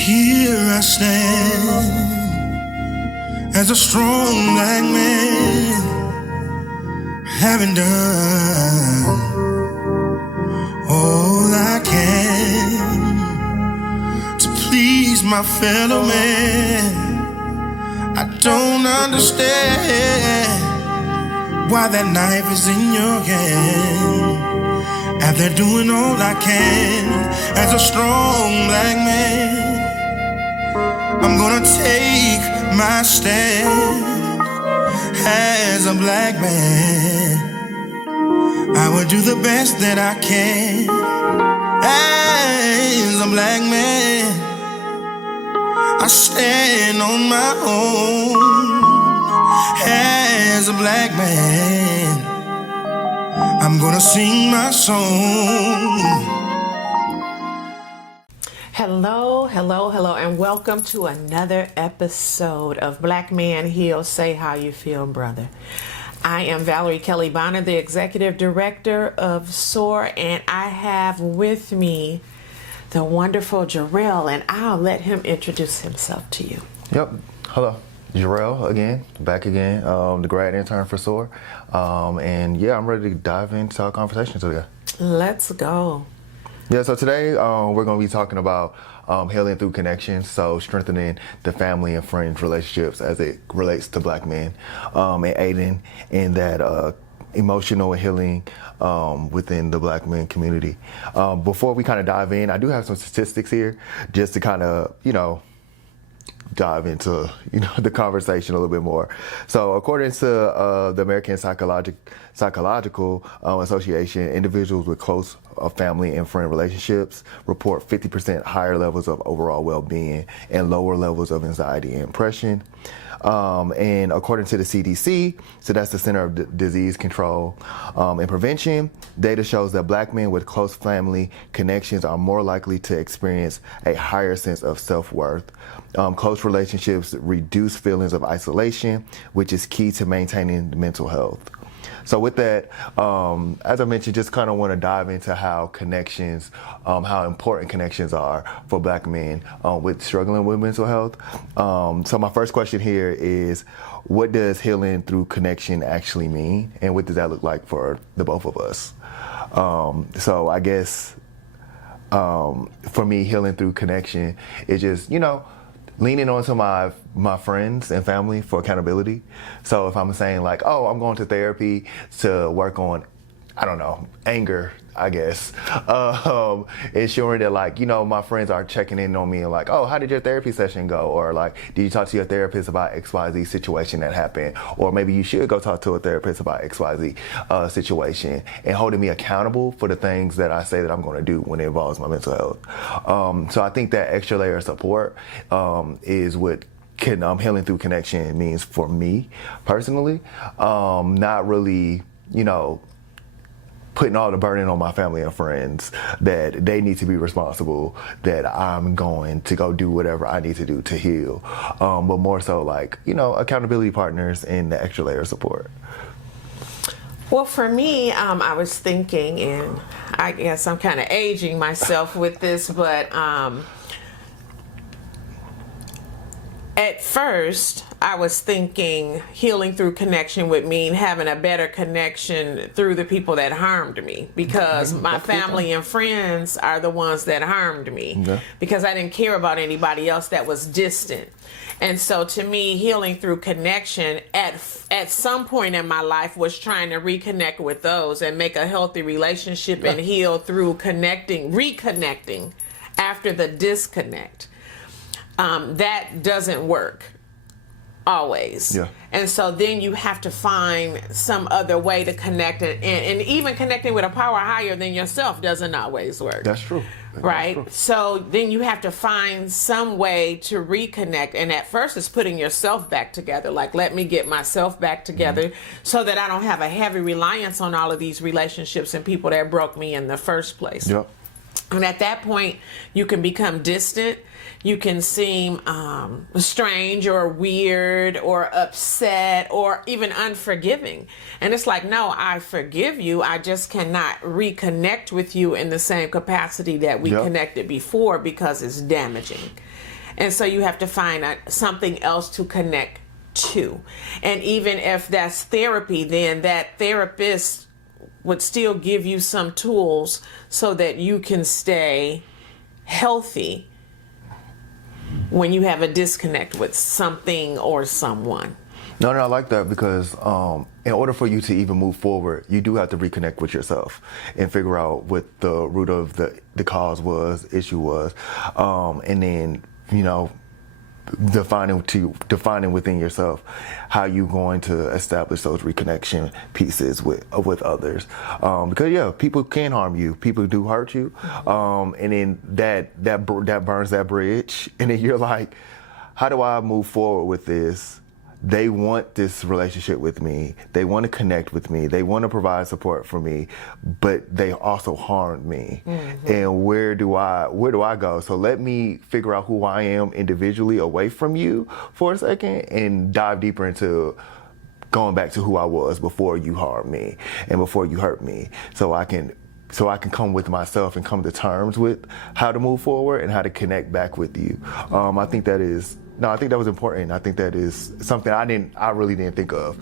Here I stand as a strong black man, having done all I can to please my fellow man. I don't understand why that knife is in your hand. After doing all I can as a strong black man, I'm gonna take my stand as a black man. I will do the best that I can as a black man. I stand on my own as a black man. I'm gonna sing my song. Hello, and welcome to another episode of Black Man Heal. Say how you feel, brother. I am Valerie Kelly Bonner, the Executive Director of SOAR, and I have with me the wonderful Jarel, and I'll let him introduce himself to you. Yep. Hello. Jarel again, back again, the grad intern for SOAR. And yeah, I'm ready to dive into our conversation today. Let's go. Yeah, so today we're going to be talking about healing through connections, so strengthening the family and friends relationships as it relates to black men, and aiding in that emotional healing within the black men community. Before we kind of dive in, I do have some statistics here just to kind of, dive into the conversation a little bit more. So according to the American Psychological Association, individuals with close family and friend relationships report 50% higher levels of overall well-being and lower levels of anxiety and depression. And according to the CDC, so that's the Center of Disease Control and Prevention, data shows that black men with close family connections are more likely to experience a higher sense of self-worth. Close relationships reduce feelings of isolation, which is key to maintaining mental health. So with that, as I mentioned, just kind of want to dive into how connections, how important connections are for black men with struggling with mental health. So my first question here is, what does healing through connection actually mean? And what does that look like for the both of us? So I guess for me, healing through connection is just, leaning onto my friends and family for accountability. So if I'm saying like, oh, I'm going to therapy to work on, I don't know, anger, I guess. Ensuring that my friends are checking in on me and like, oh, how did your therapy session go? Or like, did you talk to your therapist about XYZ situation that happened? Or maybe you should go talk to a therapist about XYZ situation, and holding me accountable for the things that I say that I'm going to do when it involves my mental health. So I think that extra layer of support is what healing through connection means for me personally. Not really, putting all the burden on my family and friends that they need to be responsible, that I'm going to go do whatever I need to do to heal. But more so accountability partners and the extra layer of support. Well, for me, I was thinking, and I guess I'm kind of aging myself with this, but at first, I was thinking healing through connection would mean having a better connection through the people that harmed me, because my family and friends are the ones that harmed me, because I didn't care about anybody else that was distant. And so to me, healing through connection at some point in my life was trying to reconnect with those and make a healthy relationship and heal through reconnecting after the disconnect. That doesn't work always. Yeah. And so then you have to find some other way to connect it. And even connecting with a power higher than yourself doesn't always work. That's true. Right? That's true. So then you have to find some way to reconnect. And at first it's putting yourself back together. Like, let me get myself back together so that I don't have a heavy reliance on all of these relationships and people that broke me in the first place. Yep. And at that point, you can become distant. You can seem strange or weird or upset or even unforgiving. And it's like, no, I forgive you. I just cannot reconnect with you in the same capacity that we connected before because it's damaging. And so you have to find something else to connect to. And even if that's therapy, then that therapist would still give you some tools so that you can stay healthy when you have a disconnect with something or someone. No, I like that because in order for you to even move forward, you do have to reconnect with yourself and figure out what the root of the cause was, issue was, and then, you know, defining within yourself how you're going to establish those reconnection pieces with others, because people can harm you, people do hurt you, and then that burns that bridge, and then you're like, how do I move forward with this? They want this relationship with me. They want to connect with me. They want to provide support for me, but they also harmed me. And where do I go? So let me figure out who I am individually away from you for a second and dive deeper into going back to who I was before you harmed me and before you hurt me. So I can come with myself and come to terms with how to move forward and how to connect back with you. I think that was important. I think that is something I really didn't think of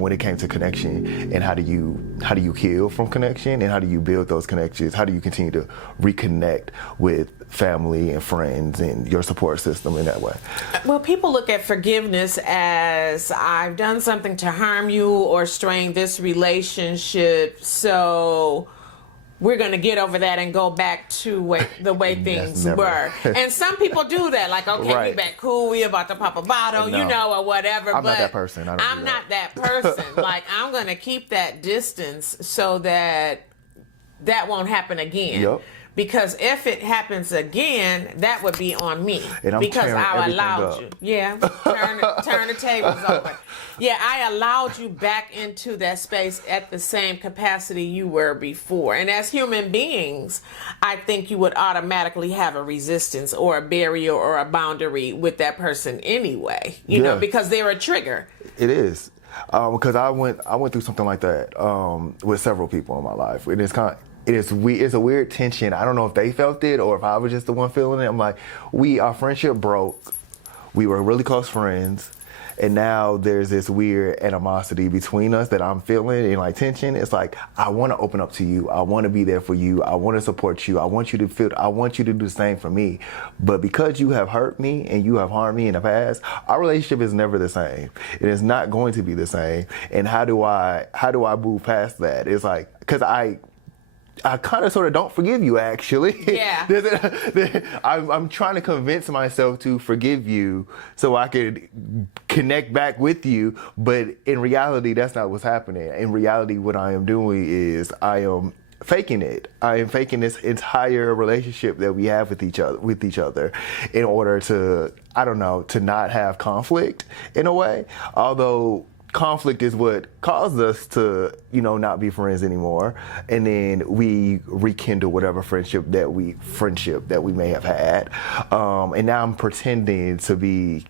when it came to connection and how do you heal from connection and how do you build those connections? How do you continue to reconnect with family and friends and your support system in that way? Well, people look at forgiveness as I've done something to harm you or strain this relationship, so we're going to get over that and go back to the way things were. And some people do that. Like, okay, we back cool. We about to pop a bottle, or whatever. I'm not that person. I'm not that person. Like, I'm going to keep that distance so that won't happen again. Yep. Because if it happens again, that would be on me. And because I allowed up. you. Yeah. Turn the tables over. Yeah, I allowed you back into that space at the same capacity you were before. And as human beings, I think you would automatically have a resistance or a barrier or a boundary with that person anyway. You know, because they're a trigger. It is. Because I went through something like that with several people in my life. And it's a weird tension. I don't know if they felt it or if I was just the one feeling it. I'm like, our friendship broke. We were really close friends. And now there's this weird animosity between us that I'm feeling and like tension. It's like, I want to open up to you. I want to be there for you. I want to support you. I want you to do the same for me. But because you have hurt me and you have harmed me in the past, our relationship is never the same. It is not going to be the same. And how do I move past that? It's like, because I kind of sort of don't forgive you, actually. Yeah. I'm trying to convince myself to forgive you so I could connect back with you. But in reality, that's not what's happening. In reality, what I am doing is I am faking it. I am faking this entire relationship that we have with each other in order to, to not have conflict in a way. Although conflict is what caused us to, not be friends anymore. And then we rekindle whatever friendship that we may have had. And now I'm pretending to be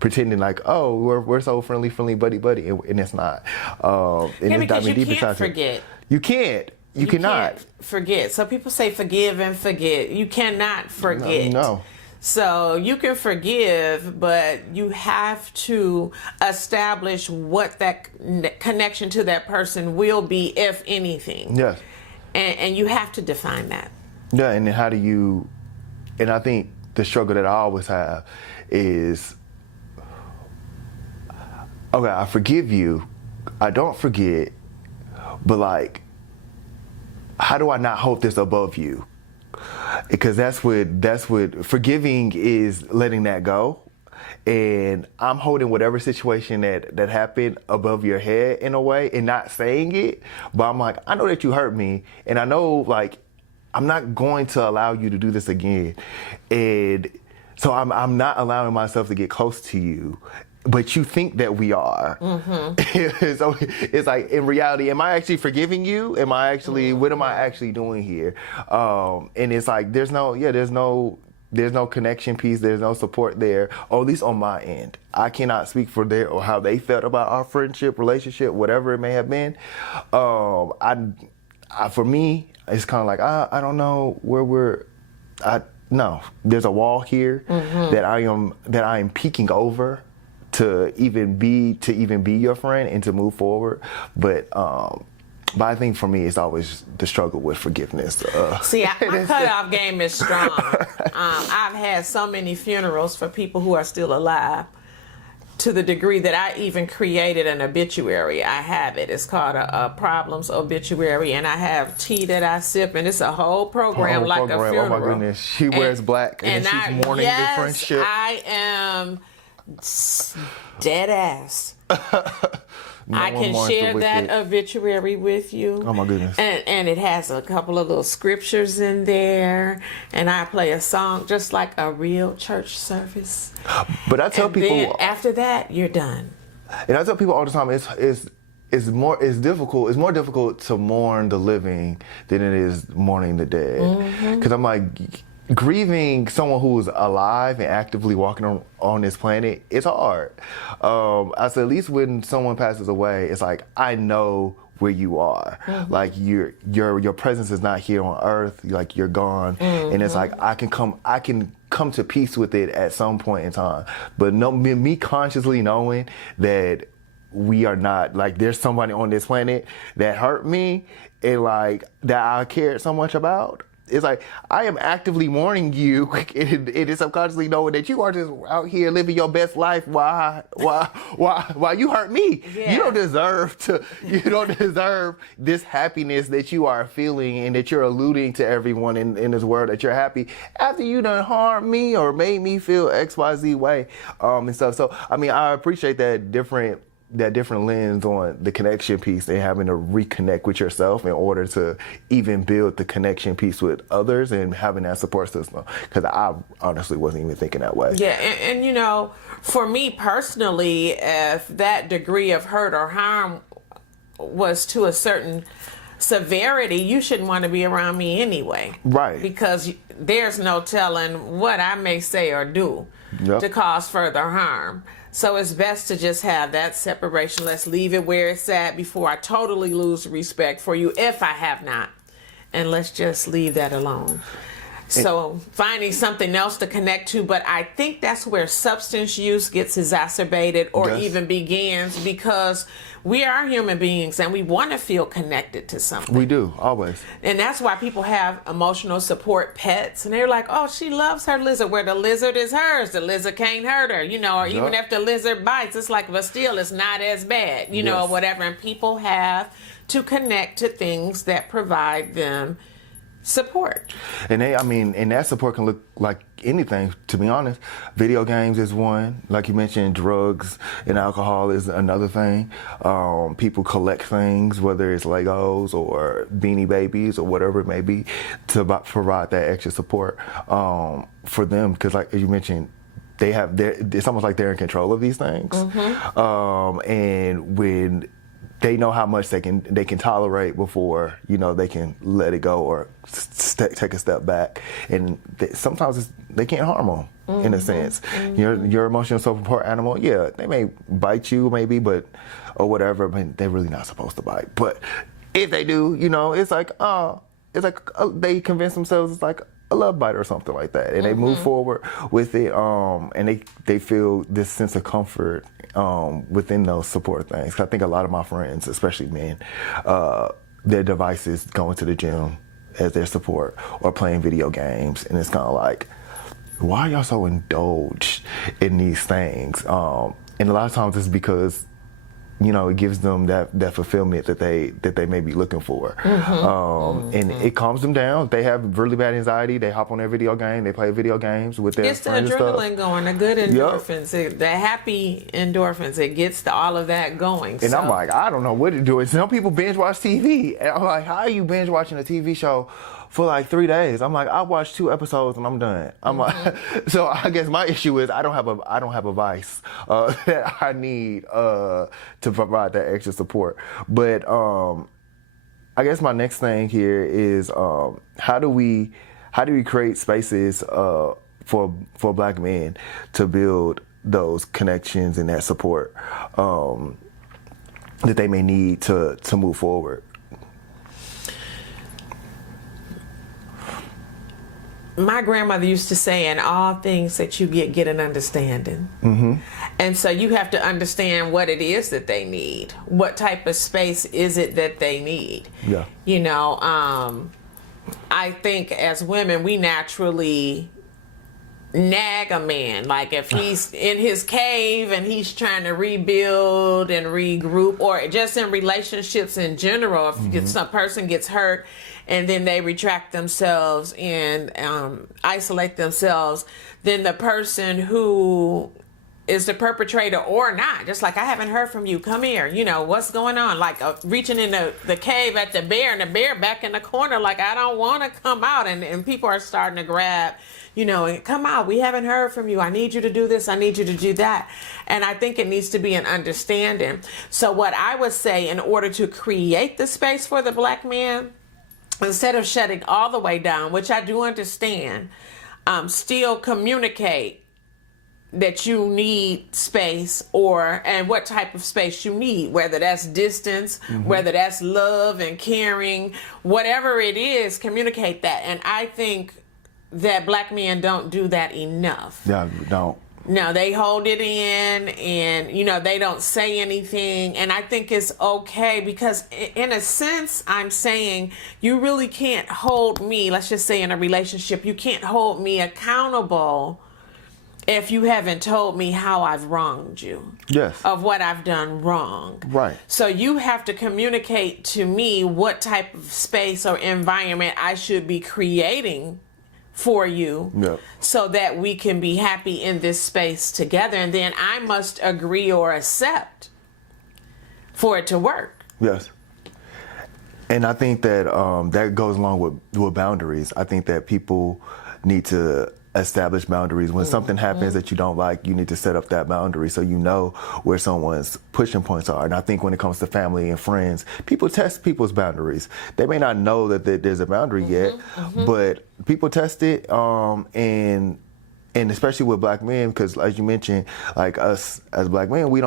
pretending like, oh, we're so friendly, buddy, and it's not. Because you can't forget. You can't. You cannot. Can't forget. So people say forgive and forget. You cannot forget. No. So you can forgive, but you have to establish what that connection to that person will be, if anything. Yes. And you have to define that. Yeah, and then how do you, and I think the struggle that I always have is, okay, I forgive you, I don't forget, but like, how do I not hold this above you? Because that's what forgiving is, letting that go. And I'm holding whatever situation that happened above your head in a way and not saying it. But I'm like, I know that you hurt me. And I know, like, I'm not going to allow you to do this again. And so I'm not allowing myself to get close to you but you think that we are. So it's like, in reality, am I actually forgiving you? Am I actually, what am I actually doing here? And it's like, there's no connection piece. There's no support there, or at least on my end. I cannot speak for their or how they felt about our friendship, relationship, whatever it may have been. For me, it's kind of like, I don't know where no, there's a wall here that I am peeking over to even be your friend and to move forward. But I think for me, it's always the struggle with forgiveness. See, my cutoff game is strong. I've had so many funerals for people who are still alive, to the degree that I even created an obituary. I have it. It's called a problems obituary, and I have tea that I sip, and it's a whole program like a funeral. Oh my goodness, she wears black, and she's mourning the friendship. I am dead ass. I can share that obituary with you. Oh my goodness. And it has a couple of little scriptures in there, and I play a song just like a real church service. But I tell people, then after that, you're done. And I tell people all the time, it's more difficult to mourn the living than it is mourning the dead. Because I'm like, grieving someone who's alive and actively walking on this planet, it's hard. I said, at least when someone passes away, it's like, I know where you are. Like your presence is not here on earth. Like, you're gone. And it's like, I can come to peace with it at some point in time. But me consciously knowing that we are not, like, there's somebody on this planet that hurt me and like that I cared so much about. It's like, I am actively mourning you, and it's subconsciously knowing that you are just out here living your best life while you hurt me. Yeah. You don't deserve this happiness that you are feeling and that you're alluding to everyone in this world that you're happy after you done harmed me or made me feel XYZ way, and stuff. So, I mean, I appreciate that different lens on the connection piece and having to reconnect with yourself in order to even build the connection piece with others and having that support system. Because I honestly wasn't even thinking that way. Yeah, and you know, for me personally, if that degree of hurt or harm was to a certain severity, you shouldn't want to be around me anyway. Right. Because there's no telling what I may say or do to cause further harm. So it's best to just have that separation. Let's leave it where it's at before I totally lose respect for you, if I have not. And let's just leave that alone. So finding something else to connect to, but I think that's where substance use gets exacerbated or even begins, because we are human beings and we want to feel connected to something. We do, always. And that's why people have emotional support pets, and they're like, oh, she loves her lizard, where the lizard is hers. The lizard can't hurt her, you know, or even if the lizard bites, it's like, but still, it's not as bad, you know, or whatever. And people have to connect to things that provide them support. And and that support can look like anything, to be honest. Video games is one. Like you mentioned, drugs and alcohol is another thing. People collect things, whether it's Legos or Beanie Babies or whatever it may be, to provide that extra support for them. Because, like you mentioned, it's almost like they're in control of these things. And when they know how much they can tolerate before, you know, they can let it go or take a step back. And sometimes they can't harm them, in a sense. Your emotional support animal, they may bite you maybe, or whatever, but they're really not supposed to bite. But if they do, you know, it's like they convince themselves it's like a love bite or something like that, and they move forward with it, and they feel this sense of comfort within those support things. 'Cause I think a lot of my friends, especially men, their devices going to the gym as their support or playing video games, and it's kind of like, why are y'all so indulged in these things? And a lot of times it's because, you know, it gives them that fulfillment that they may be looking for. And it calms them down. They have really bad anxiety. They hop on their video game. They play video games with their friends. It's the adrenaline going, the good endorphins, the happy endorphins. It gets all of that going. And I'm like, I don't know what to do. Some people binge watch TV. And I'm like, how are you binge watching a TV show for like 3 days. I'm like, I watched 2 episodes and I'm done. I'm like, so I guess my issue is I don't have a vice that I need to provide that extra support. But I guess my next thing here is how do we create spaces for Black men to build those connections and that support that they may need to move forward? My grandmother used to say, in all things that you get an understanding. And so you have to understand what it is that they need. What type of space is it that they need? Yeah. You know, I think as women, we naturally nag a man. Like if he's in his cave and he's trying to rebuild and regroup, or just in relationships in general, if some person gets hurt and then they retract themselves and isolate themselves, then the person who is the perpetrator or not, just like, I haven't heard from you, come here, you know, what's going on? Like reaching in the cave at the bear, and the bear back in the corner like, I don't want to come out, and people are starting to grab, you know, and come out, we haven't heard from you, I need you to do this, I need you to do that. And I think it needs to be an understanding. So what I would say, in order to create the space for the Black man, instead of shutting all the way down, which I do understand, still communicate that you need space, and what type of space you need, whether that's distance, whether that's love and caring, whatever it is, communicate that. And I think that Black men don't do that enough. Yeah, don't. No, they hold it in, and, you know, they don't say anything. And I think it's okay, because in a sense, I'm saying you really can't hold me, let's just say in a relationship, you can't hold me accountable if you haven't told me how I've wronged you. Yes. Of what I've done wrong. Right. So you have to communicate to me what type of space or environment I should be creating for you, so that we can be happy in this space together. And then I must agree or accept for it to work. Yes. And I think that that goes along with boundaries. I think that people need to establish boundaries. When something happens that you don't like, you need to set up that boundary so you know where someone's pushing points are. And I think when it comes to family and friends, people test people's boundaries. They may not know that there's a boundary yet, but people test it, and especially with Black men, because as you mentioned, like us as Black men, we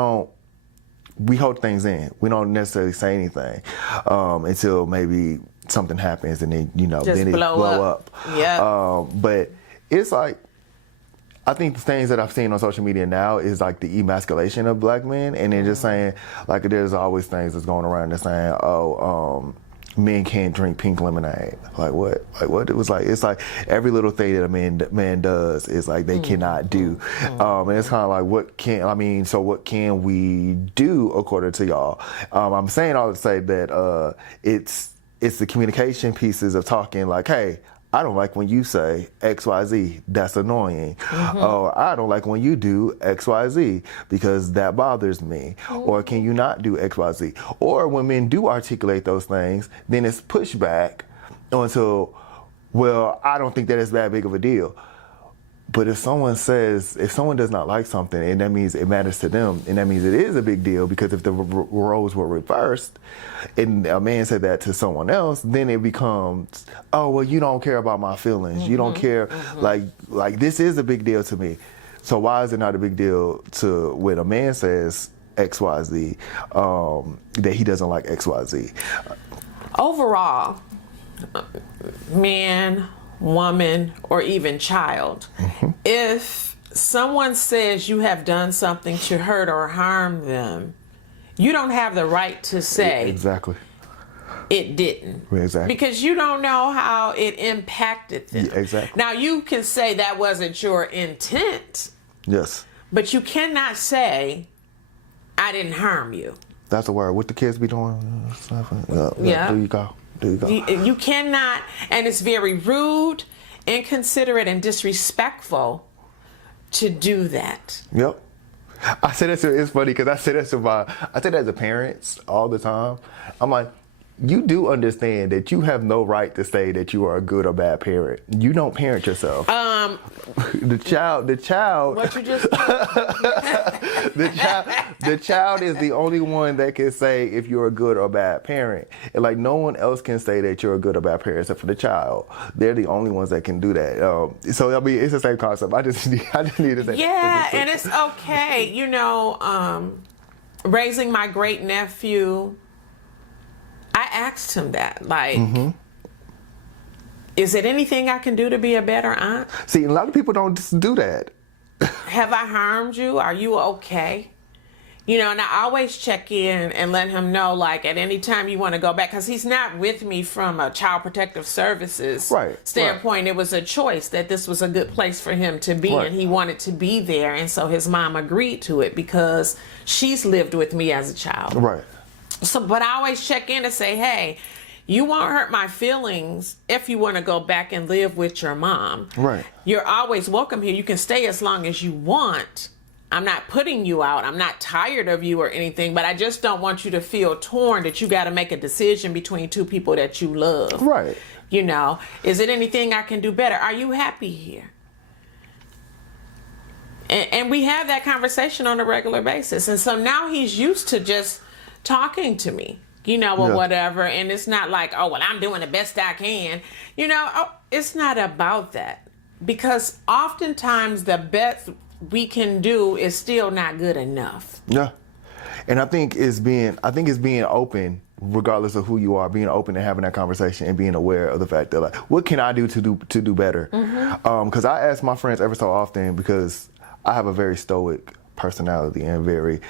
hold things in. We don't necessarily say anything until maybe something happens, and then, you know, just then it blow up. Yeah. But it's like, I think the things that I've seen on social media now is like the emasculation of Black men, and then just saying, like, there's always things that's going around that's saying, men can't drink pink lemonade. Like what? Like what? It was like, it's like every little thing that a man does is like they cannot do. And it's kind of like, what can we do according to y'all? I'm saying all to say that it's the communication pieces of talking, like, hey, I don't like when you say XYZ, that's annoying. Or I don't like when you do XYZ because that bothers me. Or can you not do XYZ? Or when men do articulate those things, then it's pushback until, well, I don't think that it's that big of a deal. But if someone does not like something, and that means it matters to them, and that means it is a big deal, because if the roles were reversed, and a man said that to someone else, then it becomes, oh, well, you don't care about my feelings. You don't care, like this is a big deal to me. So why is it not a big deal to when a man says XYZ, that he doesn't like XYZ? Overall, man, woman, or even child, if someone says you have done something to hurt or harm them, you don't have the right to say exactly it didn't. Exactly. Because you don't know how it impacted them. Yeah, exactly. Now, you can say that wasn't your intent. Yes. But you cannot say, I didn't harm you. That's the word. What the kids be doing? Yeah. There you go. You cannot, and it's very rude, inconsiderate, and disrespectful to do that. Yep. I say that it's funny because I say that to parents all the time. I'm like, you do understand that you have no right to say that you are a good or bad parent. You don't parent yourself. The child. What you just the child is the only one that can say if you're a good or bad parent. And like no one else can say that you're a good or bad parent except for the child. They're the only ones that can do that. So I mean, it's the same concept. I just need to say. Yeah, and it's okay. You know, raising my great nephew, I asked him that, like, is it anything I can do to be a better aunt? See, a lot of people don't just do that. Have I harmed you? Are you okay? You know, and I always check in and let him know, like, at any time you want to go back, because he's not with me from a Child Protective Services standpoint. Right. It was a choice that this was a good place for him to be, and he wanted to be there, and so his mom agreed to it because she's lived with me as a child. Right. So, but I always check in and say, hey, you won't hurt my feelings if you want to go back and live with your mom. Right. You're always welcome here. You can stay as long as you want. I'm not putting you out. I'm not tired of you or anything, but I just don't want you to feel torn that you got to make a decision between two people that you love. Right. You know, is it anything I can do better? Are you happy here? And we have that conversation on a regular basis. And so now he's used to just talking to me, you know, or whatever. And it's not like, oh, well, I'm doing the best I can. You know, it's not about that. Because oftentimes the best we can do is still not good enough. Yeah. And I think it's being open, regardless of who you are, being open and having that conversation and being aware of the fact that, like, what can I do to do better? Because I ask my friends every so often, because I have a very stoic personality and very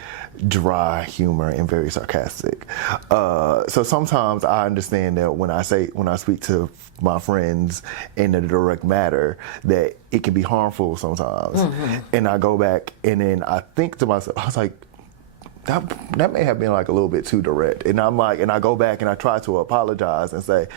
dry humor and very sarcastic. So sometimes I understand that when I speak to my friends in a direct matter, that it can be harmful sometimes. And I go back and then I think to myself, I was like, that may have been like a little bit too direct. And I'm like, and I go back and I try to apologize and say,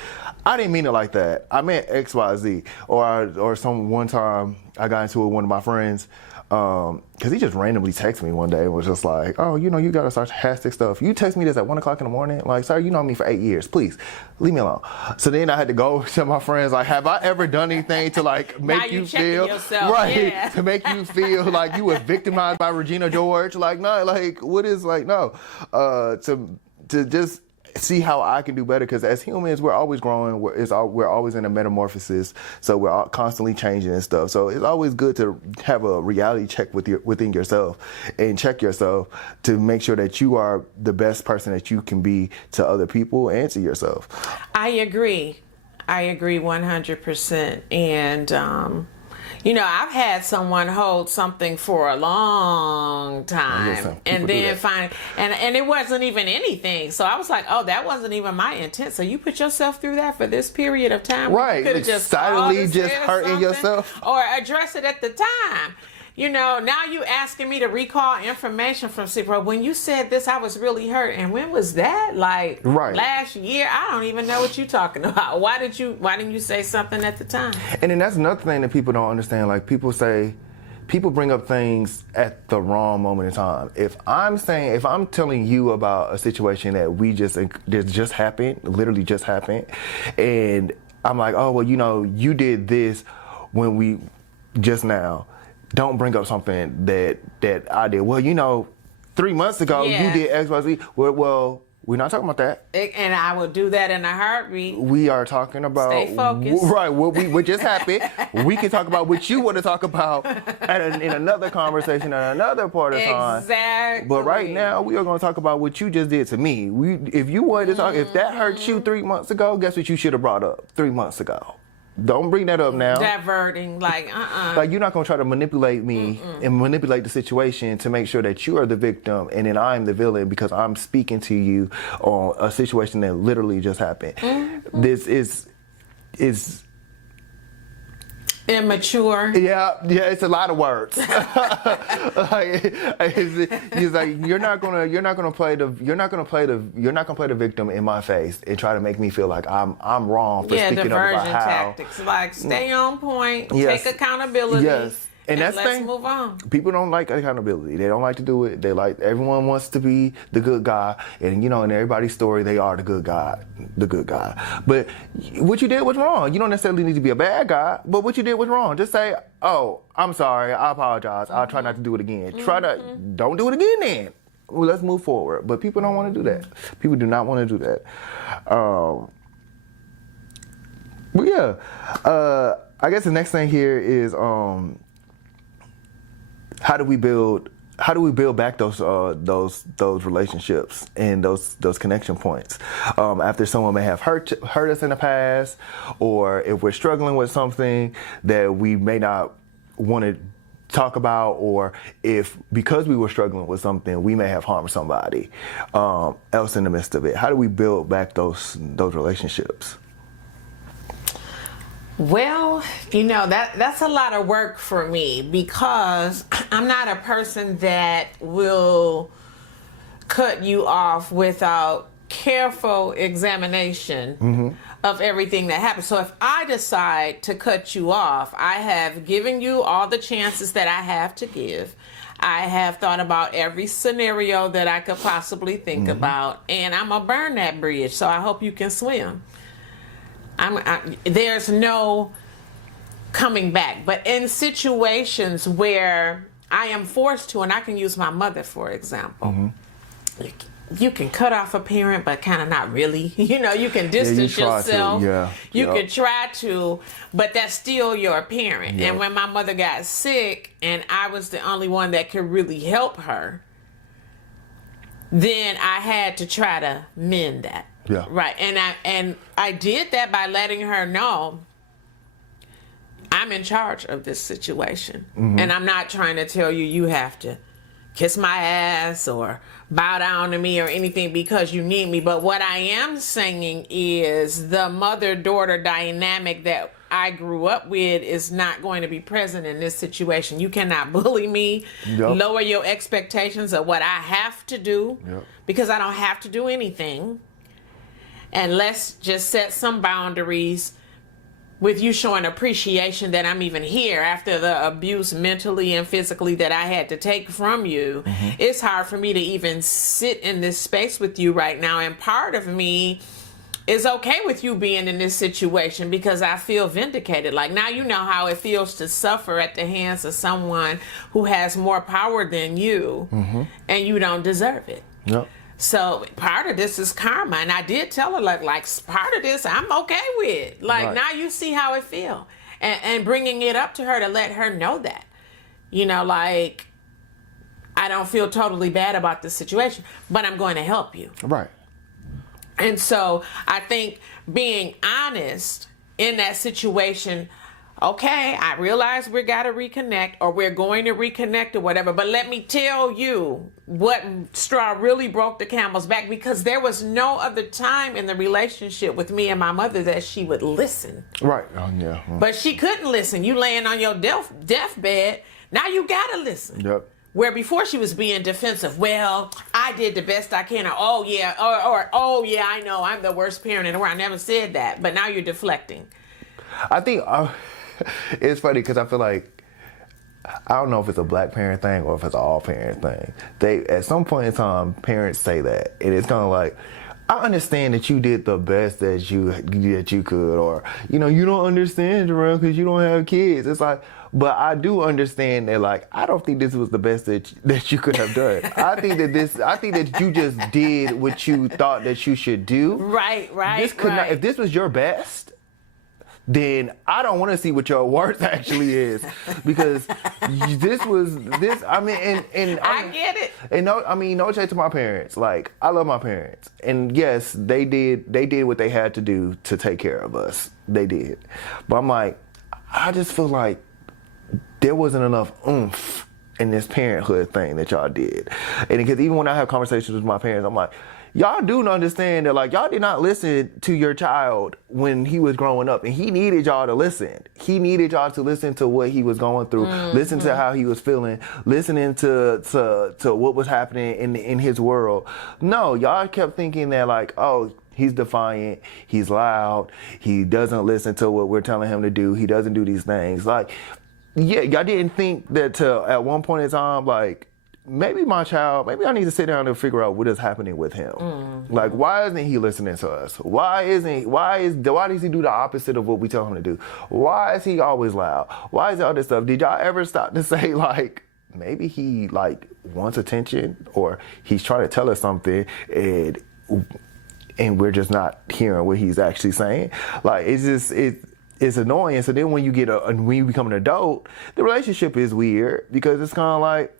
I didn't mean it like that. I meant X, Y, Z. Or one time I got into it with one of my friends, because he just randomly texted me one day and was just like, oh, you know, you got to sarcastic stuff. You text me this at 1 o'clock in the morning? Like, sir, you know me for 8 years. Please, leave me alone. So then I had to go to my friends, like, have I ever done anything to, like, make you feel... yourself. Right, yeah. to make you feel like you was victimized by Regina George? Like, no, like, what is, like, no. To just see how I can do better, because as humans, we're always growing. We're always in a metamorphosis, so we're constantly changing and stuff. So it's always good to have a reality check within yourself and check yourself to make sure that you are the best person that you can be to other people and to yourself. I agree 100%. And you know, I've had someone hold something for a long time and then find, and it wasn't even anything. So I was like, oh, that wasn't even my intent. So you put yourself through that for this period of time. Right. You could have just silently just hurting yourself. Or address it at the time. You know, now you asking me to recall information from bro, when you said this, I was really hurt. And when was that? Like last year? I don't even know what you're talking about. Why didn't you say something at the time? And then that's another thing that people don't understand. Like, people bring up things at the wrong moment in time. If I'm telling you about a situation that just happened, literally just happened, and I'm like, oh, well, you know, you did this when we just now. Don't bring up something that I did. Well, you know, 3 months ago you did X, Y, Z. Well, we're not talking about that. And I will do that in a heartbeat. We are talking about... Stay focused. Right, what just happened. We can talk about what you want to talk about in another conversation at another part of time. Exactly. But right now, we are going to talk about what you just did to me. If you wanted to talk, if that hurt you 3 months ago, guess what you should have brought up 3 months ago? Don't bring that up now. Diverting, like, Like, you're not going to try to manipulate me and manipulate the situation to make sure that you are the victim and then I'm the villain because I'm speaking to you on a situation that literally just happened. This is immature. Yeah, it's a lot of words. He's like, you're not gonna play the victim in my face and try to make me feel like I'm wrong for speaking up about how. Tactics, like stay on point, Yes. take accountability. Yes. And that's let's move on. People don't like accountability. They don't like to do it. Everyone wants to be the good guy, and in everybody's story, they are the good guy. But what you did was wrong. You don't necessarily need to be a bad guy, but what you did was wrong. Just say, "Oh, I'm sorry. I apologize. I'll try not to do it again." Don't do it again then. Well, let's move forward. But people don't want to do that. People do not want to do that. But yeah, I guess the next thing here is how do we build back those relationships and those connection points after someone may have hurt us in the past, or if we're struggling with something that we may not want to talk about, or if because we were struggling with something we may have harmed somebody else in the midst of it. How do we build back those relationships? Well, that's a lot of work for me, because I'm not a person that will cut you off without careful examination of everything that happens. So if I decide to cut you off, I have given you all the chances that I have to give. I have thought about every scenario that I could possibly think about, and I'm going to burn that bridge. So I hope you can swim. There's no coming back. But in situations where I am forced to, and I can use my mother for example, you can cut off a parent, but kind of not really. You can distance yourself. You can try to, but that's still your parent. And when my mother got sick and I was the only one that could really help her, then I had to try to mend that. Yeah. Right. And I did that by letting her know I'm in charge of this situation. And I'm not trying to tell you have to kiss my ass or bow down to me or anything because you need me. But what I am saying is the mother-daughter dynamic that I grew up with is not going to be present in this situation. You cannot bully me, lower your expectations of what I have to do, because I don't have to do anything. And let's just set some boundaries with you showing appreciation that I'm even here after the abuse mentally and physically that I had to take from you. It's hard for me to even sit in this space with you right now. And part of me is okay with you being in this situation because I feel vindicated. Like, now you know how it feels to suffer at the hands of someone who has more power than you, and you don't deserve it. So part of this is karma, and I did tell her like part of this I'm okay with. Now you see how it feel, and bringing it up to her to let her know that, I don't feel totally bad about this situation, but I'm going to help you. Right. And so I think being honest in that situation. Okay, I realize we got to reconnect, or we're going to reconnect or whatever. But let me tell you what straw really broke the camel's back, because there was no other time in the relationship with me and my mother that she would listen. Right. But she couldn't listen. You laying on your deathbed, now you got to listen. Where before she was being defensive. Well, I did the best I can. Or, oh yeah, I know I'm the worst parent in the world. I never said that. But now you're deflecting. I think... it's funny because I feel like, I don't know if it's a black parent thing or if it's an all parent thing. At some point in time, parents say that, and it's kind of like, I understand that you did the best that you could, or you don't understand, Jarel, because you don't have kids. It's like, but I do understand that, like, I don't think this was the best that you could have done. I think that you just did what you thought that you should do. Right. Not, if this was your best, then I don't want to see what your worst actually is, because this. I get it. And no shade to my parents. Like, I love my parents, and yes, they did what they had to do to take care of us. They did, but I'm like, I just feel like there wasn't enough oomph in this parenthood thing that y'all did, and because even when I have conversations with my parents, I'm like, y'all do understand that, like, y'all did not listen to your child when he was growing up, and he needed y'all to listen. He needed y'all to listen to what he was going through, listen to how he was feeling, listening to what was happening in his world. No, y'all kept thinking that, like, oh, he's defiant, he's loud, he doesn't listen to what we're telling him to do, he doesn't do these things. Like, yeah, y'all didn't think that at one point in time, like, maybe I need to sit down and figure out what is happening with him. Like, why isn't he listening to us? Why does he do the opposite of what we tell him to do? Why is he always loud? Why is all this stuff? Did y'all ever stop to say, like, maybe he, like, wants attention, or he's trying to tell us something and we're just not hearing what he's actually saying? Like, it's annoying. So then when you become an adult, the relationship is weird, because it's kind of like,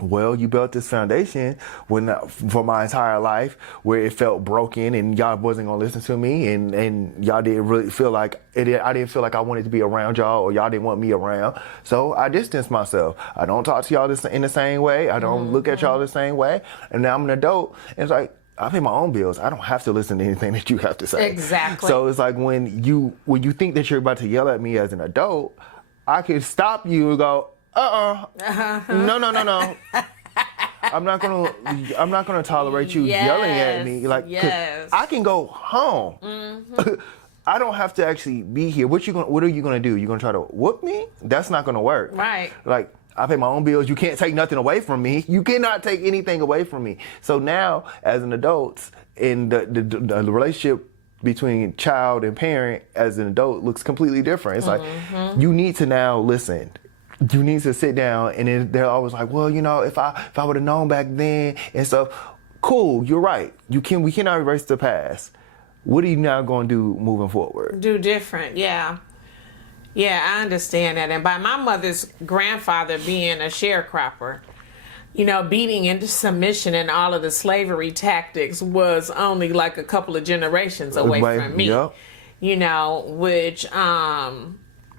well, you built this foundation for my entire life where it felt broken and y'all wasn't gonna listen to me, and y'all didn't really feel like I didn't feel like I wanted to be around y'all, or y'all didn't want me around. So I distanced myself. I don't talk to y'all in the same way. I don't look at y'all the same way. And now I'm an adult, and it's like, I pay my own bills. I don't have to listen to anything that you have to say. Exactly. So it's like when you think that you're about to yell at me as an adult, I can stop you and go, no. I'm not gonna tolerate you yelling at me. Like, I can go home. I don't have to actually be here. What are you gonna do? You gonna try to whoop me? That's not gonna work. Right. Like, I pay my own bills. You can't take nothing away from me. You cannot take anything away from me. So now, as an adult, in the relationship between child and parent as an adult looks completely different. It's like, you need to now listen. You need to sit down, and then they're always like, well, if I would have known back then and stuff. Cool, you're right. We cannot erase the past. What are you now going to do moving forward? Do different, yeah. Yeah, I understand that. And by my mother's grandfather being a sharecropper, beating into submission and all of the slavery tactics was only like a couple of generations away from me. Yep. Which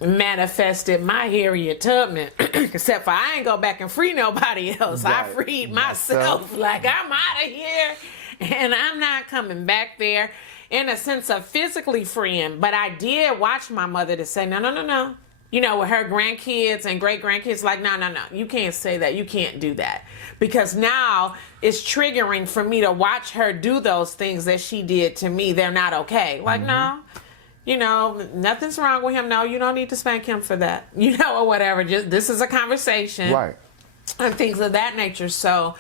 manifested my Harriet Tubman, except for I ain't go back and free nobody else. Right. I freed myself. Like, I'm out of here, and I'm not coming back there in a sense of physically freeing. But I did watch my mother to say, no. With her grandkids and great-grandkids, like, no, you can't say that. You can't do that. Because now it's triggering for me to watch her do those things that she did to me. They're not okay. Like, no. Nothing's wrong with him. No, you don't need to spank him for that. Or whatever. Just, this is a conversation. Right. And things of that nature. So,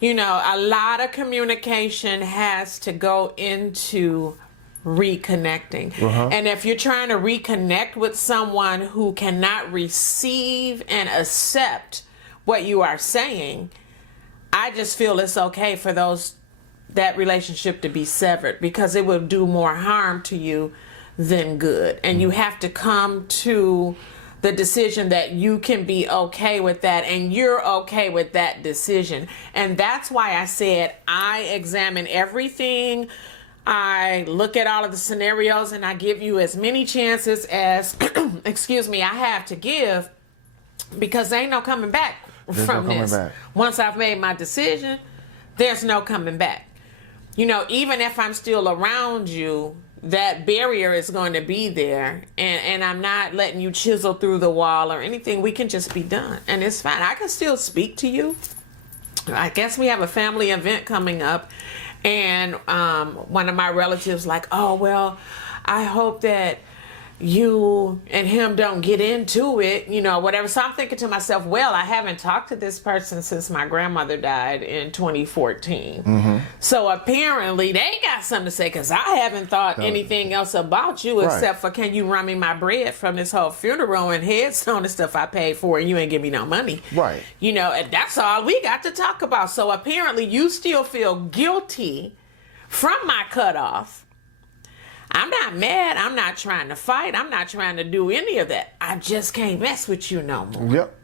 a lot of communication has to go into reconnecting. And if you're trying to reconnect with someone who cannot receive and accept what you are saying, I just feel it's okay for that relationship to be severed, because it will do more harm to you than good. And you have to come to the decision that you can be okay with that, and you're okay with that decision. And that's why I said I examine everything. I look at all of the scenarios, and I give you as many chances as I have to give, because there ain't no coming back from this. Once I've made my decision, there's no coming back. Even if I'm still around you, that barrier is going to be there, and I'm not letting you chisel through the wall or anything. We can just be done, and it's fine. I can still speak to you. I guess we have a family event coming up, and one of my relatives like, oh, well, I hope that you and him don't get into it, whatever. So I'm thinking to myself, well, I haven't talked to this person since my grandmother died in 2014. So apparently they got something to say, because I haven't thought anything else about you except for, can you run me my bread from this whole funeral and headstone and stuff I paid for, and you ain't give me no money. Right. And that's all we got to talk about. So apparently you still feel guilty from my cutoff. I'm not mad. I'm not trying to fight. I'm not trying to do any of that. I just can't mess with you no more. Yep.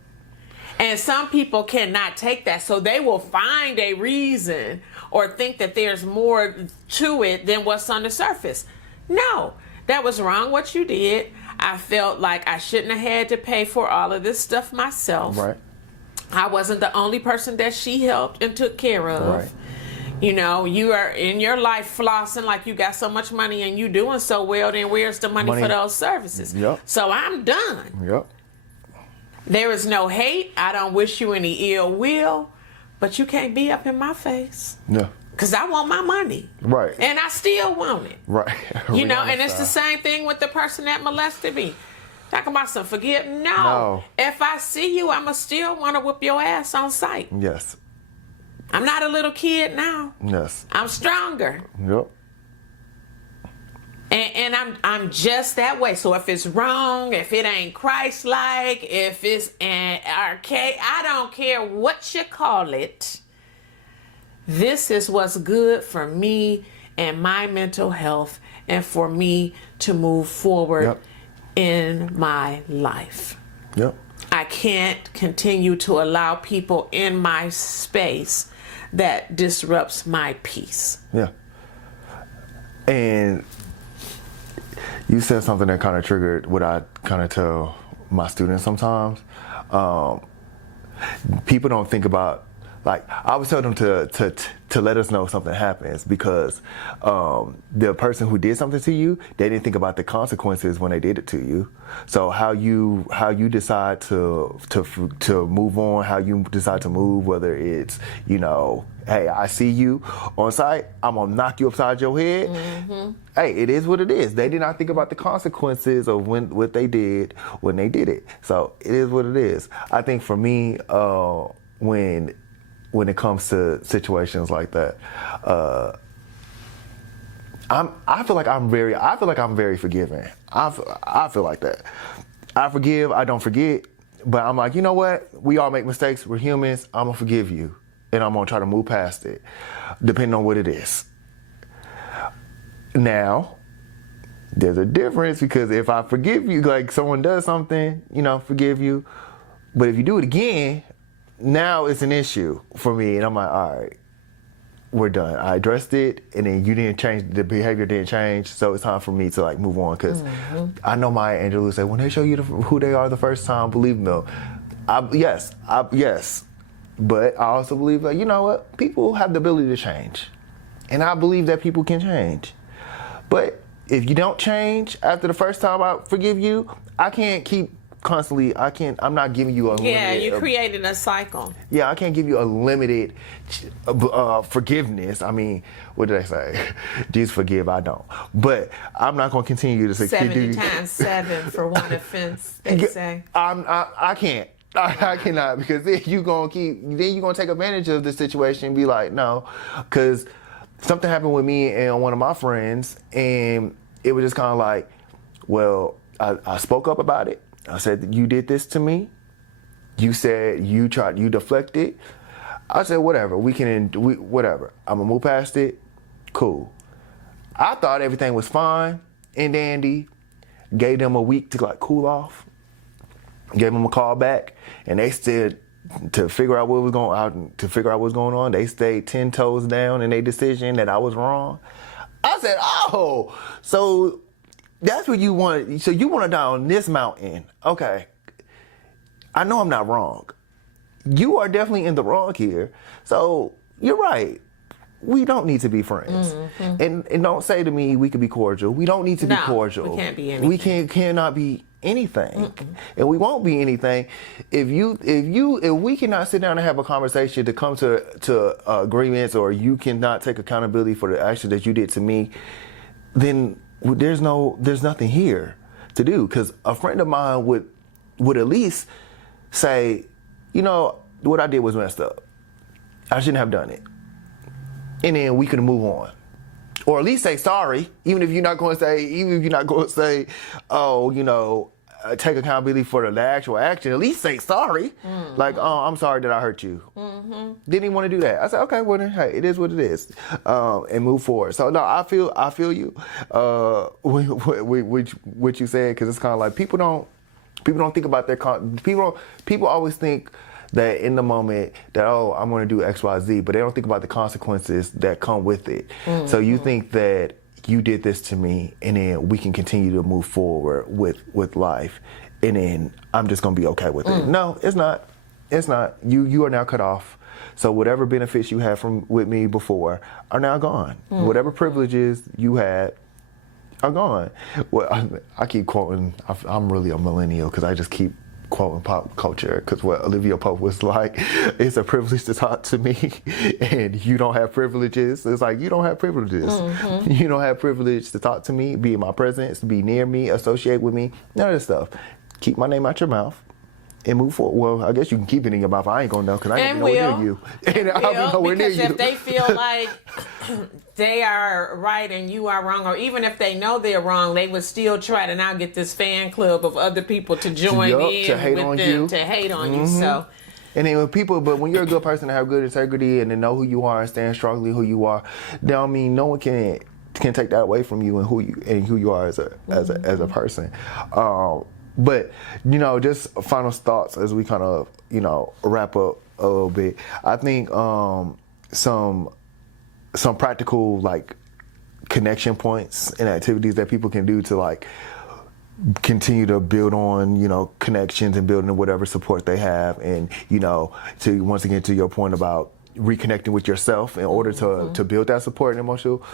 And some people cannot take that. So they will find a reason or think that there's more to it than what's on the surface. No, that was wrong what you did. I felt like I shouldn't have had to pay for all of this stuff myself. Right. I wasn't the only person that she helped and took care of. Right. You are in your life flossing like you got so much money and you doing so well, then where's the money for those services? Yep. So I'm done. Yep. There is no hate. I don't wish you any ill will, but you can't be up in my face. Yeah. Because I want my money. Right. And I still want it. Right. And it's the same thing with the person that molested me. Talking about some forgive. No. No. If I see you, I'ma still want to whoop your ass on sight. Yes. I'm not a little kid now. Yes. I'm stronger. Yep. And I'm just that way. So if it's wrong, if it ain't Christ-like, if it's an archaic, I don't care what you call it. This is what's good for me and my mental health and for me to move forward in my life. Yep. I can't continue to allow people in my space that disrupts my peace. Yeah. And you said something that kind of triggered what I kind of tell my students sometimes. People don't think about, like, I always tell them to let us know something happens, because the person who did something to you, they didn't think about the consequences when they did it to you. So how you decide to move on, how you decide to move, whether it's, you know, hey, I see you on site, I'm gonna knock you upside your head. Mm-hmm. Hey, it is what it is. They did not think about the consequences of what they did when they did it. So it is what it is. I think for me, when it comes to situations like that, I feel like I'm very forgiving. I feel like that. I forgive, I don't forget, but I'm like, you know what? We all make mistakes. We're humans. I'm gonna forgive you, and I'm gonna try to move past it, depending on what it is. Now, there's a difference, because if I forgive you, like someone does something, you know, forgive you, but if you do it again, now it's an issue for me, and I'm like, all right, we're done. I addressed it, and then you didn't change, the behavior didn't change, so it's time for me to like move on, because I know Maya Angelou said, when they show you who they are the first time, believe them. Yes, but I also believe, like, you know what, people have the ability to change, and I believe that people can change. But if you don't change after the first time I forgive you, I can't keep constantly, I'm not giving you a limited. Yeah, you're creating a cycle. Yeah, I can't give you a limited forgiveness. I mean, what did I say? Jesus forgive, I don't. But I'm not going to continue to say 70 times 7 for one offense, they say. I can't. I cannot, because then you're going to take advantage of the situation and be like, no, because something happened with me and one of my friends, and it was just kind of like, well, I spoke up about it. I said, you did this to me. You said you deflected. I said, whatever, whatever. I'm gonna move past it. Cool. I thought everything was fine and dandy. Gave them a week to like cool off. Gave them a call back, and they said to figure out what was going on. They stayed 10 toes down in their decision that I was wrong. I said, oh, so that's what you want. So you want to die on this mountain. Okay. I know I'm not wrong. You are definitely in the wrong here. So you're right. We don't need to be friends. Mm-hmm. And don't say to me we could be cordial. We don't need to be cordial. We can't be anything. We cannot be anything. And we won't be anything if we cannot sit down and have a conversation to come to agreements, or you cannot take accountability for the action that you did to me, then there's nothing here to do. Because a friend of mine would at least say, you know, what I did was messed up. I shouldn't have done it. And then we could move on. Or at least say sorry, even if you're not going to say, oh, you know, take accountability for the actual action. At least say sorry. Mm-hmm. Like, oh, I'm sorry that I hurt you. Mm-hmm. Didn't even want to do that. I said, okay, well then, hey, it is what it is, and move forward. So no, I feel you. What you said, because it's kind of like people don't think about their people always think that in the moment that, oh, I'm going to do X, Y, Z, but they don't think about the consequences that come with it. Mm-hmm. So you think that you did this to me, and then we can continue to move forward with life, and then I'm just going to be okay with it. No, it's not. It's not. You are now cut off. So whatever benefits you had with me before are now gone. Whatever privileges you had are gone. Well, I keep quoting, I'm really a millennial, because I just keep quote in pop culture, because what Olivia Pope was like, it's a privilege to talk to me, and you don't have privileges. It's like, you don't have privileges. You don't have privilege to talk to me, be in my presence, be near me, associate with me, none of this stuff. Keep my name out your mouth and move forward. Well, I guess you can keep it in your mouth. I ain't gonna know, because I ain't gonna be nowhere near you. And I'll be nowhere near you. Because if they feel like they are right and you are wrong, or even if they know they're wrong, they would still try to now get this fan club of other people to join in to hate with on them, you. to hate on you. So, and then when you're a good person and have good integrity and to know who you are and stand strongly who you are, that don't mean no one can take that away from you and who you are as a person. But just final thoughts as we kind of wrap up a little bit. I think some practical like connection points and activities that people can do to like continue to build on connections and building whatever support they have, and to once again to your point about reconnecting with yourself in order to build that support and emotional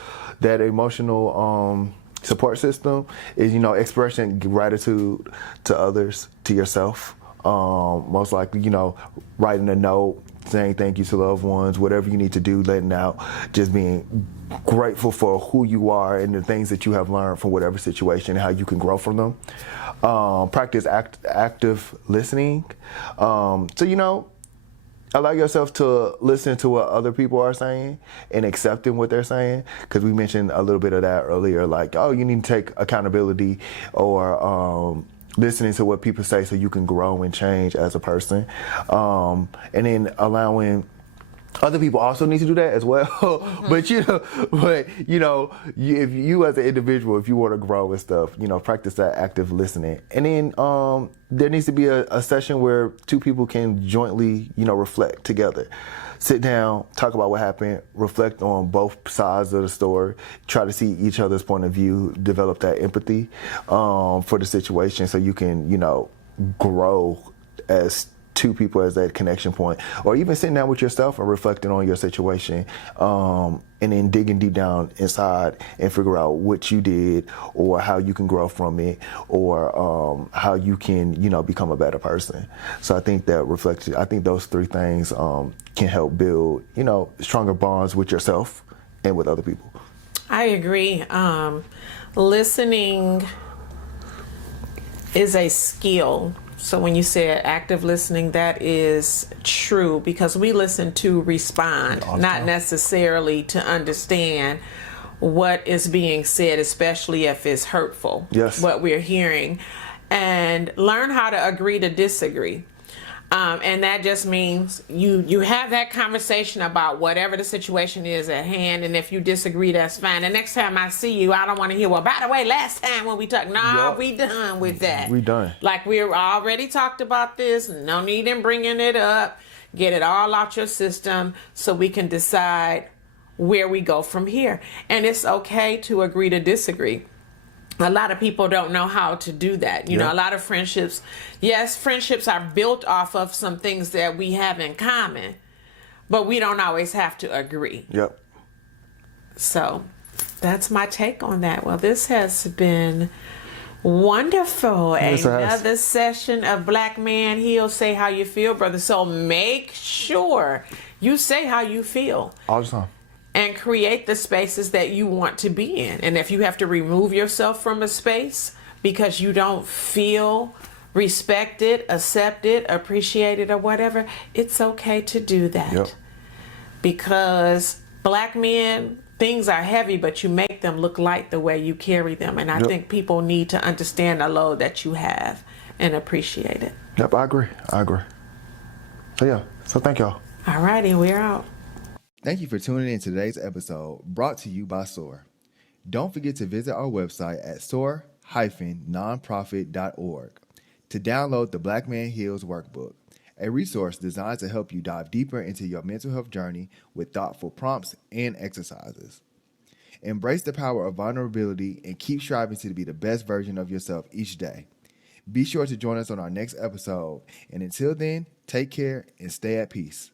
support system is expressing gratitude to others, to yourself, most likely writing a note saying thank you to loved ones, whatever you need to do, letting out, just being grateful for who you are and the things that you have learned from whatever situation and how you can grow from them. Practice active listening. Allow yourself to listen to what other people are saying and accepting what they're saying, because we mentioned a little bit of that earlier, like, you need to take accountability or listening to what people say so you can grow and change as a person. And then allowing other people also need to do that as well. But if you as an individual, if you want to grow and stuff, practice that active listening. And then there needs to be a session where two people can jointly, reflect together. Sit down, talk about what happened, reflect on both sides of the story, try to see each other's point of view, develop that empathy for the situation so you can, grow as two people as that connection point, or even sitting down with yourself and reflecting on your situation, and then digging deep down inside and figure out what you did or how you can grow from it, or how you can, become a better person. So I think that I think those three things can help build, stronger bonds with yourself and with other people. I agree. Listening is a skill. So when you said active listening, that is true, because we listen to respond, not necessarily to understand what is being said, especially if it's hurtful, what we're hearing, and learn how to agree to disagree. And that just means you have that conversation about whatever the situation is at hand, and if you disagree, that's fine. The next time I see you, I don't want to hear, well, by the way, last time when we talked, we done with that. We done. Like, we already talked about this, no need in bringing it up. Get it all out your system so we can decide where we go from here. And it's okay to agree to disagree. A lot of people don't know how to do that. A lot of friendships are built off of some things that we have in common, but we don't always have to agree. Yep. So that's my take on that. Well, this has been wonderful. Another session of Black Man Heal. Say how you feel, brother. So make sure you say how you feel. All the time. And create the spaces that you want to be in. And if you have to remove yourself from a space because you don't feel respected, accepted, appreciated, or whatever, it's okay to do that. Yep. Because Black men, things are heavy, but you make them look light the way you carry them. And I think people need to understand the load that you have and appreciate it. Yep, I agree. So thank y'all. All righty, we're out. Thank you for tuning in to today's episode, brought to you by SOAR. Don't forget to visit our website at soar-nonprofit.org to download the Black Man Heals Workbook, a resource designed to help you dive deeper into your mental health journey with thoughtful prompts and exercises. Embrace the power of vulnerability and keep striving to be the best version of yourself each day. Be sure to join us on our next episode, and until then, take care and stay at peace.